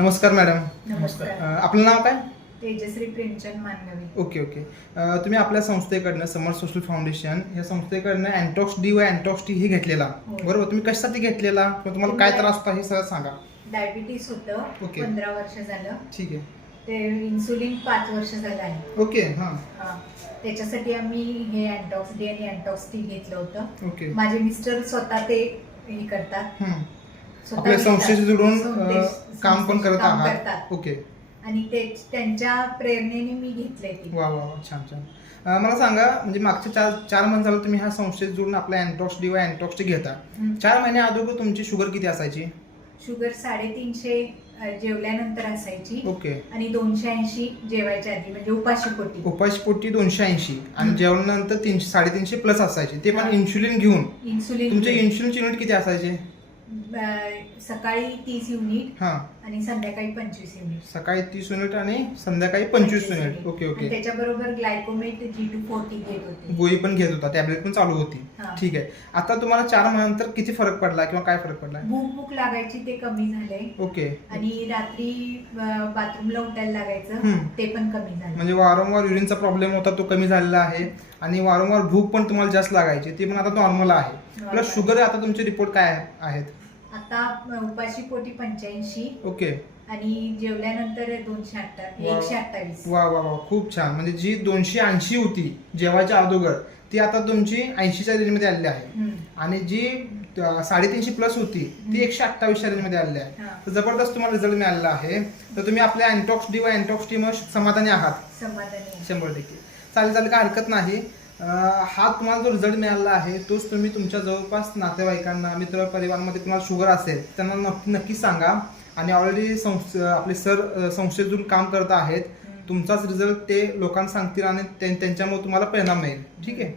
नमस्कार मॅडम. नमस्कार. आपलं नाव काय? तेजश्री प्रेमचंद मानवी. ओके. तुम्ही आपल्या संस्थेकडनं समर सोशल फाउंडेशन या संस्थेकडनं अँटॉक्स डी व अँटॉक्स टी हे घेतलेला, हो. बरोबर? तुम्ही कशासाठी घेतलेला किंवा तुम्हाला काय त्रास होता हे सगळं सांगा. डायबिटीस होतं. ओके. 15 वर्ष झालं. ठीक आहे. ते इन्सुलिन 5 वर्ष झालं आहे. ओके. हां. त्याच्यासाठी आम्ही हे अँटॉक्स डी आणि अँटॉक्स टी घेतलं होतं. ओके. माझे मिस्टर स्वतः ते हे करतात. स्वतः आपल्या घेतात. संस्थेशी जुळून काम पण करत काम आहात. करतात. ओके. आणि त्यांच्या प्रेरणेने मी घेतलंय ते. वा वा वा, छान छान. मला सांगा, म्हणजे मागच्या चार महिने झालं तुम्ही ह्या संस्थेत जुळून आपल्या अँटॉक्स डी व अँटॉक्स टी घेता. 4 महिने अगोदर तुमची शुगर किती असायची? शुगर 350 जेवल्यानंतर असायची. ओके. आणि 280 जेवायच्या आधी, म्हणजे उपाशीपोटी. उपाशीपोटी 280 आणि जेवणानंतर 350 प्लस असायचे, ते पण हा. इन्शुलिन घेऊन. इन्सुलिन तुमचे इन्शुलिनचे युनिट किती असायचे? सकाळी 30 युनिट हा. आणि संध्याकाळी 25 युनिट. सकाळी 30 युनिट आणि संध्याकाळी 25 युनिट. ओके आणि ओके. त्याच्याबरोबर ग्लायकोमेट G240 घेत होते. गोळी पण घेत होता, टॅबलेट पण चालू होती. हा. ठीक आहे. आता तुम्हाला 4 महिन्यानंतर किती फरक पडला किंवा काय फरक पडला? भूक लागायची ते कमी झाले. ओके. आणि रात्री बाथरूमला उठायला लागायचं, हम्म. ते पण कमी झालं. म्हणजे वारंवार युरिनचा प्रॉब्लेम होता, तो कमी झालेला आहे. आणि वारंवार भूक पण तुम्हाला जास्त लागायची, ती पण आता नॉर्मल आहे. प्लस शुगर, आता तुमचे रिपोर्ट काय आहेत? आता उपाशीपोटी 85 ओके. आणि जेवल्यानंतर 128. वा वा वा, खूप छान. म्हणजे जी 280 होती जेवायच्या अगोदर, ती आता तुमची 80च्या रेंजमध्ये आलेली आहे. आणि जी 350 प्लस होती ती 128च्या रेंजमध्ये आलेली आहे. तर जबरदस्त तुम्हाला रिझल्ट मिळालेला आहे. तर तुम्ही आपल्या अँटॉक्स डी व अँटॉक्स टी मध्ये समाधानी आहात? समाधानी. 100%. चालेल, काय हरकत नाही. हा तुम्हाला जो रिझल्ट मिळाला आहे तोच तुम्ही तुमच्या जवळपास नातेवाईकांना, मित्र परिवारामध्ये तुम्हाला शुगर असेल त्यांना नक्की सांगा. आणि ऑलरेडी आपले सर संस्थेतून काम करत आहेत. तुमचाच रिझल्ट ते लोकांना सांगतील आणि त्यांच्यामुळे तुम्हाला परिणाम मिळेल. ठीक आहे.